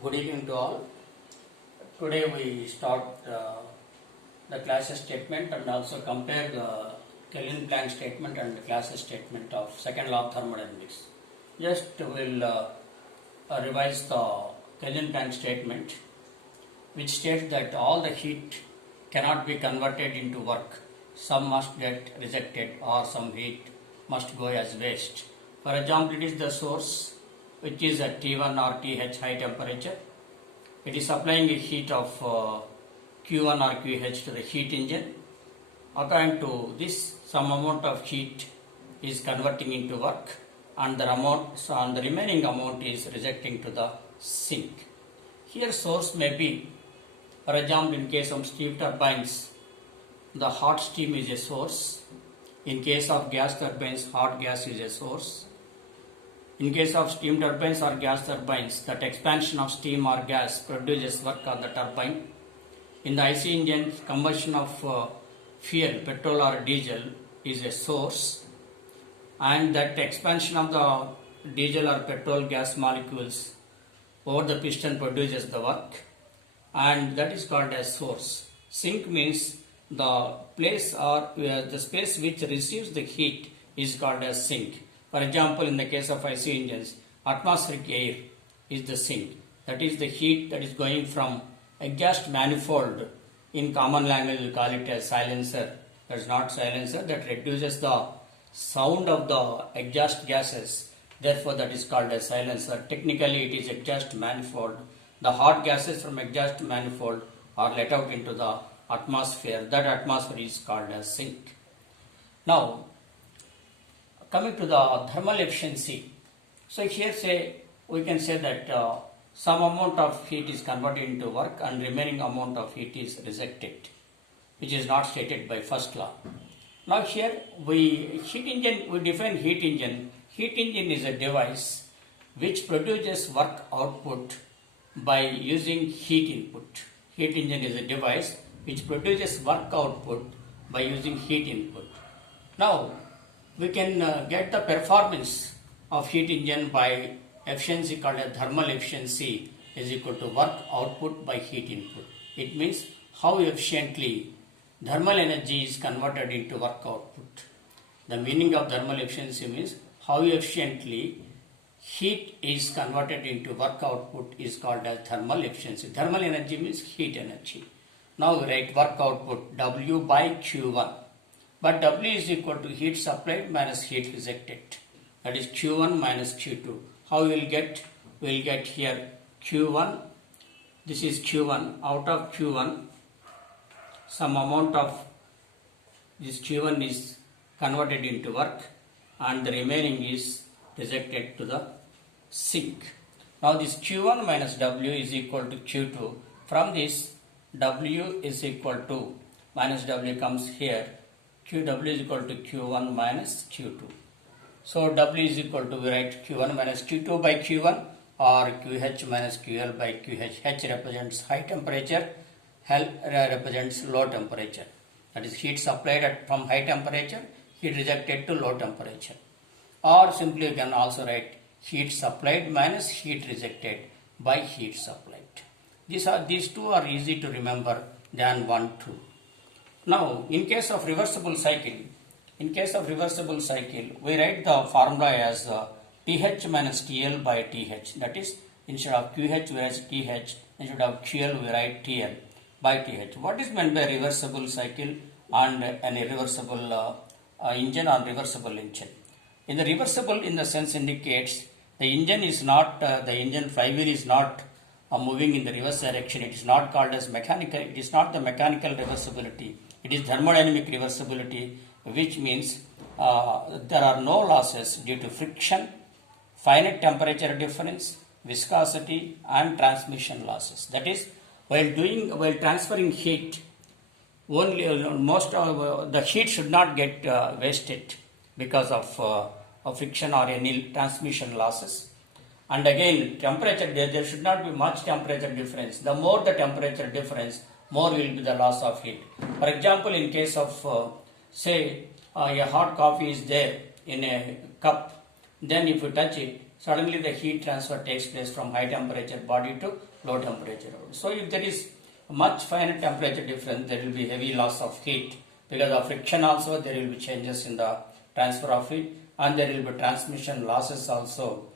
Good evening to all. Today we start the classes statement and also compare the Kelvin-Planck statement and the classes statement of second law of thermodynamics. Just we'll revise the Kelvin-Planck statement, which states that all the heat cannot be converted into work. Some must get rejected or some heat must go as waste. For example, it is the source which is at T1 or TH high temperature. It is supplying a heat of Q1 or QH to the heat engine. According to this, some amount of heat is converting into work and the remaining amount is rejecting to the sink. Here source may be, for example, in case of steam turbines, the hot steam is a source. In case of gas turbines, hot gas is a source. In case of steam turbines or gas turbines, that expansion of steam or gas produces work on the turbine. In the IC engine, combustion of fuel, petrol or diesel is a source, and that expansion of the diesel or petrol gas molecules over the piston produces the work, and that is called as source. Sink means the place or the space which receives the heat is called as sink. For example, in the case of IC engines, atmospheric air is the sink. That is the heat that is going from exhaust manifold. In common language, we call it as silencer. That is not silencer. That reduces the sound of the exhaust gases. Therefore, that is called as silencer. Technically, it is exhaust manifold. The hot gases from exhaust manifold are let out into the atmosphere. That atmosphere is called as sink. Now, coming to the thermal efficiency, so here we can say that some amount of heat is converted into work and remaining amount of heat is rejected, which is not stated by first law. Now here we define heat engine. Heat engine is a device which produces work output by using heat input. Heat engine is a device which produces work output by using heat input. Now we can get the performance of heat engine by efficiency called as thermal efficiency is equal to work output by heat input. It means how efficiently thermal energy is converted into work output. The meaning of thermal efficiency means how efficiently heat is converted into work output is called as thermal efficiency. Thermal energy means heat energy. Now we write work output W by Q1. But W is equal to heat supplied minus heat rejected. That is Q1 minus Q2. How we will get? We will get here Q1. This is Q1. Out of Q1, some amount of this Q1 is converted into work and the remaining is rejected to the sink. Now this Q1 minus W is equal to Q2. From this, W is equal to minus W comes here. QW is equal to Q1 minus Q2. So W is equal to, we write Q1 minus Q2 by Q1 or QH minus QL by QH. H represents high temperature, L represents low temperature. That is heat supplied from high temperature, heat rejected to low temperature. Or simply you can also write heat supplied minus heat rejected by heat supplied. These two are easy to remember than 1, 2. Now, in case of reversible cycle, we write the formula as TH minus TL by TH. That is, instead of QH we write TH, instead of QL we write TL by TH. What is meant by reversible cycle and an irreversible engine or reversible engine? In the reversible, in the sense indicates the engine is not, the engine flywheel is not moving in the reverse direction. It is not called as mechanical. It is not the mechanical reversibility. It is thermodynamic reversibility, which means there are no losses due to friction, finite temperature difference, viscosity and transmission losses. That is, while transferring heat, only most of the heat should not get wasted because of friction or any transmission losses. And again, temperature, there should not be much temperature difference. The more the temperature difference, more will be the loss of heat. For example, in case of a hot coffee is there in a cup, then if you touch it, suddenly the heat transfer takes place from high temperature body to low temperature body. So if there is much finer temperature difference, there will be heavy loss of heat. Because of friction also, there will be changes in the transfer of heat, and there will be transmission losses also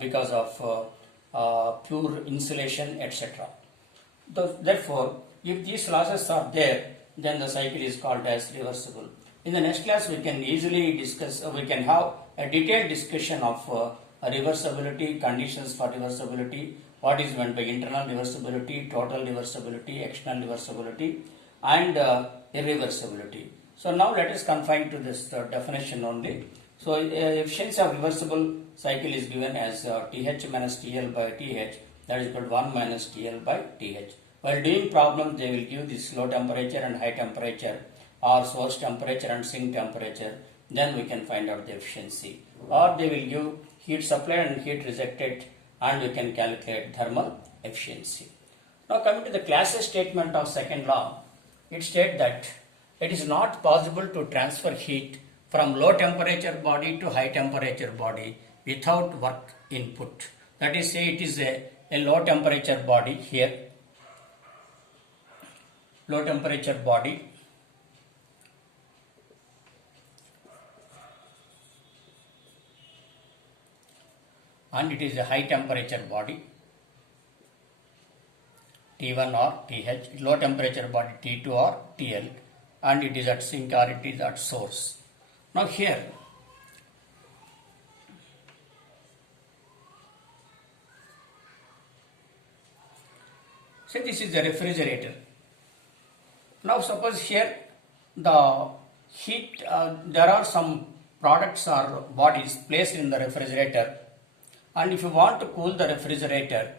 because of pure insulation, etc. Therefore, if these losses are there, then the cycle is called as reversible. In the next class, we can easily discuss, we can have a detailed discussion of reversibility, conditions for reversibility, what is meant by internal reversibility, total reversibility, external reversibility, and irreversibility. So now let us confine to this definition only. So efficiency of reversible cycle is given as Th minus TL by Th, that is equal to 1 minus TL by Th. While doing problems, they will give this low temperature and high temperature, or source temperature and sink temperature. Then we can find out the efficiency. Or they will give heat supplied and heat rejected, and we can calculate thermal efficiency. Now coming to the Clausius statement of second law, it states that it is not possible to transfer heat from low temperature body to high temperature body without work input. That is, say it is a low temperature body here, low temperature body, and it is a high temperature body, T1 or Th, low temperature body T2 or TL, and it is at sink or it is at source. Now here, say this is a refrigerator. Now suppose here the heat, there are some products or bodies placed in the refrigerator, and if you want to cool the refrigerator,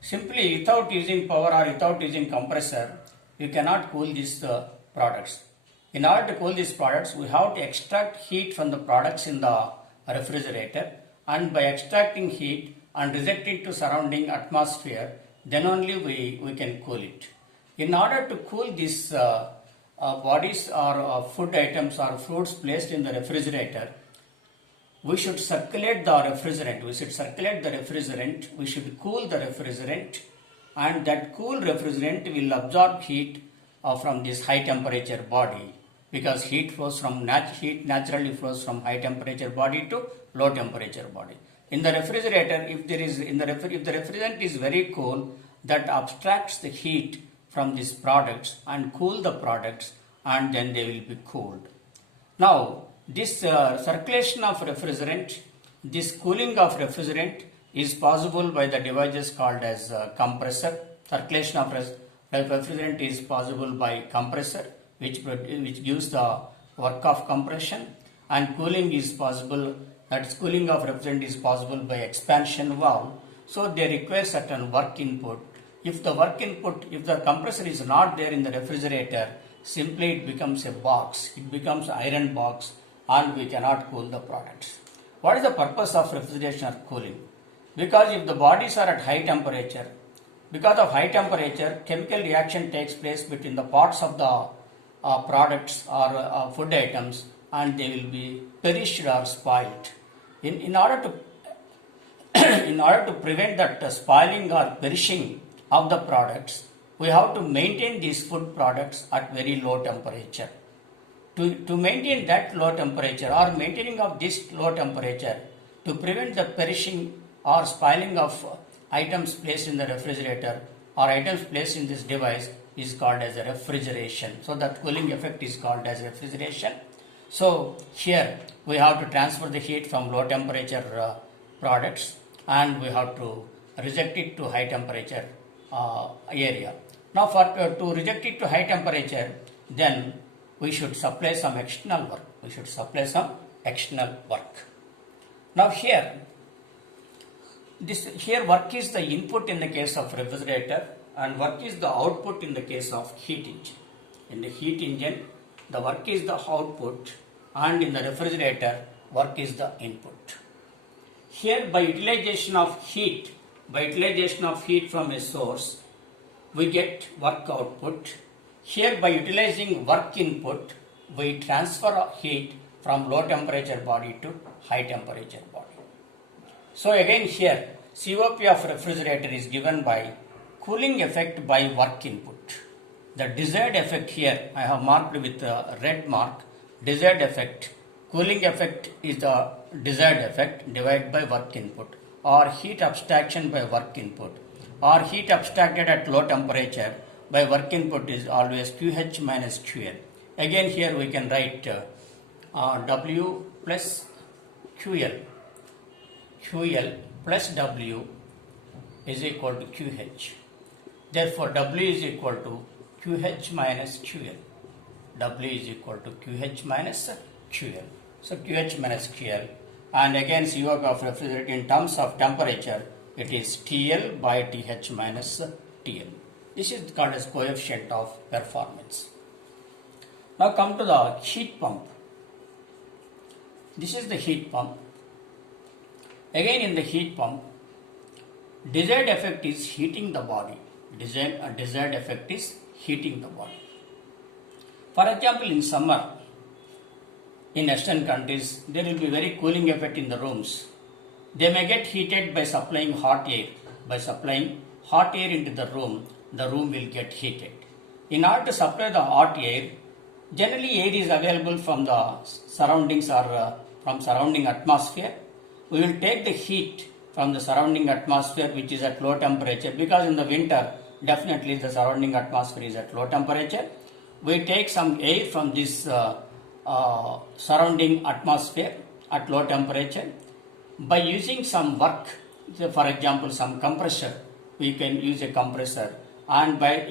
simply without using power or without using compressor, you cannot cool these products. In order to cool these products, we have to extract heat from the products in the refrigerator, and by extracting heat and reject it to surrounding atmosphere, then only we can cool it. In order to cool these bodies or food items or fruits placed in the refrigerator, we should circulate the refrigerant. We should cool the refrigerant, and that cool refrigerant will absorb heat from this high temperature body, because heat naturally flows from high temperature body to low temperature body. In the refrigerator, if the refrigerant is very cool, that abstracts the heat from these products and cool the products, and then they will be cooled. Now, this circulation of refrigerant, this cooling of refrigerant is possible by the devices called as compressor. Circulation of refrigerant is possible by compressor, which gives the work of compression, and cooling is possible, that is cooling of refrigerant is possible by expansion valve. So they require certain work input. If the compressor is not there in the refrigerator, simply it becomes a box, it becomes iron box, and we cannot cool the products. What is the purpose of refrigeration or cooling? Because if the bodies are at high temperature, because of high temperature, chemical reaction takes place between the parts of the products or food items, and they will be perished or spoiled. In order to prevent that spoiling or perishing of the products, we have to maintain these food products at very low temperature. To maintain that low temperature or maintaining of this low temperature, to prevent the perishing or spoiling of items placed in the refrigerator or items placed in this device, is called as a refrigeration. So that cooling effect is called as refrigeration. So here we have to transfer the heat from low temperature products, and we have to reject it to high temperature area. Now to reject it to high temperature, then we should supply some external work. Now here work is the input in the case of refrigerator, and work is the output in the case of heat engine. In the heat engine, the work is the output, and in the refrigerator, work is the input. Here, by utilization of heat from a source, we get work output. Here, by utilizing work input, we transfer heat from low temperature body to high temperature body. So again here, COP of refrigerator is given by cooling effect by work input. The desired effect here, I have marked with a red mark, desired effect. Cooling effect is the desired effect divided by work input, or heat abstraction by work input, or heat abstracted at low temperature by work input is always QH minus QL. Again here we can write W plus QL. QL plus W is equal to QH. Therefore, W is equal to QH minus QL. W is equal to QH minus QL. So, QH minus QL. And again, COP of refrigerator in terms of temperature, it is TL by TH minus TL. This is called as coefficient of performance. Now, come to the heat pump. This is the heat pump. Again, in the heat pump, desired effect is heating the body. Desired effect is heating the body. For example, in summer, in Western countries, there will be very cooling effect in the rooms. They may get heated by supplying hot air. By supplying hot air into the room will get heated. In order to supply the hot air, generally air is available from the surroundings or from surrounding atmosphere. We will take the heat from the surrounding atmosphere which is at low temperature, because in the winter definitely the surrounding atmosphere is at low temperature. We take some air from this surrounding atmosphere at low temperature. By using some work, so for example some compressor, we can use a compressor, and by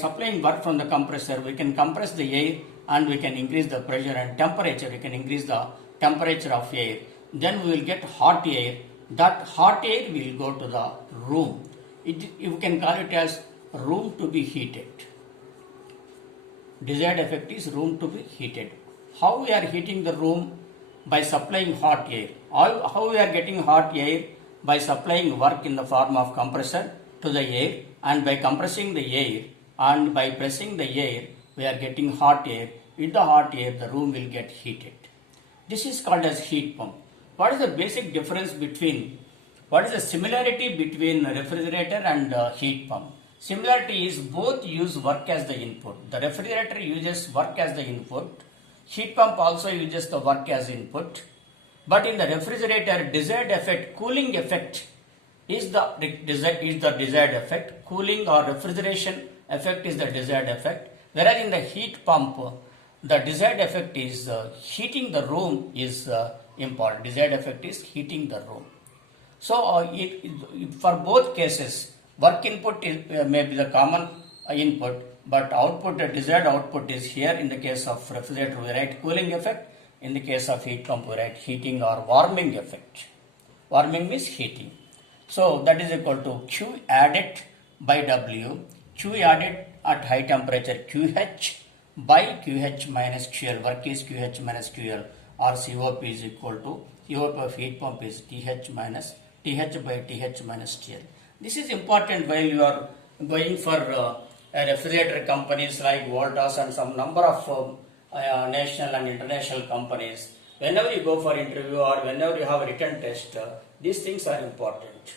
supplying work from the compressor, we can compress the air and we can increase the pressure and temperature. We can increase the temperature of air. Then we will get hot air. That hot air will go to the room. You can call it as room to be heated. Desired effect is room to be heated. How we are heating the room? By supplying hot air. How we are getting hot air? By supplying work in the form of compressor to the air, and by compressing the air and by pressing the air, we are getting hot air. With the hot air, the room will get heated. This is called as heat pump. What is the basic difference between, what is the similarity between refrigerator and heat pump? Similarity is both use work as the input. The refrigerator uses work as the input. Heat pump also uses the work as input. But in the refrigerator, desired effect, cooling effect is the desired effect. Cooling or refrigeration effect is the desired effect. Whereas in the heat pump, the desired effect is heating the room is important. Desired effect is heating the room. So, for both cases, work input may be the common input, but output, desired output is here. In the case of refrigerator, we write cooling effect. In the case of heat pump, we write heating or warming effect. Warming means heating. So, that is equal to Q added by W. Q added at high temperature QH by QH minus QL. Work is QH minus QL, or COP is equal to, COP of heat pump is TH minus TH by TH minus TL. This is important while you are going for refrigerator companies like Voltas and some number of national and international companies. Whenever you go for interview or whenever you have a written test, these things are important.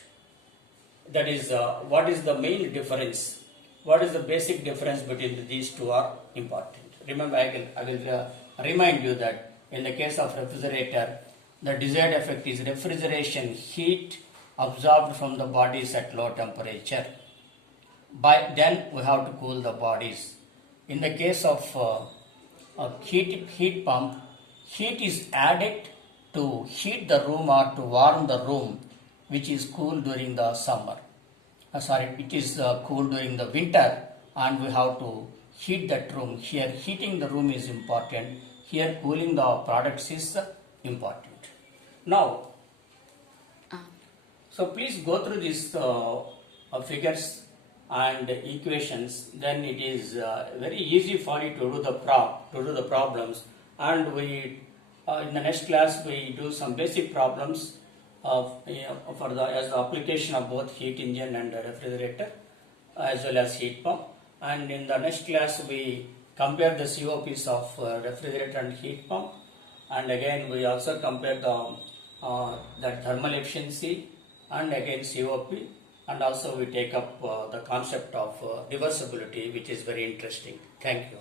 That is, what is the main difference? What is the basic difference between these two are important. Remember, I will remind you that in the case of refrigerator, the desired effect is refrigeration, heat absorbed from the bodies at low temperature. Then we have to cool the bodies. In the case of heat pump, heat is added to heat the room or to warm the room, which is cool during the summer. It is cool during the winter, and we have to heat that room. Here, heating the room is important. Here, cooling the products is important. Now, so please go through these figures and equations. Then it is very easy for you to do the problems. And we in the next class we do some basic problems of as the application of both heat engine and refrigerator as well as heat pump. And in the next class we compare the COPs of refrigerator and heat pump, and again we also compare the that thermal efficiency and again COP, and also we take up the concept of reversibility, which is very interesting. Thank you.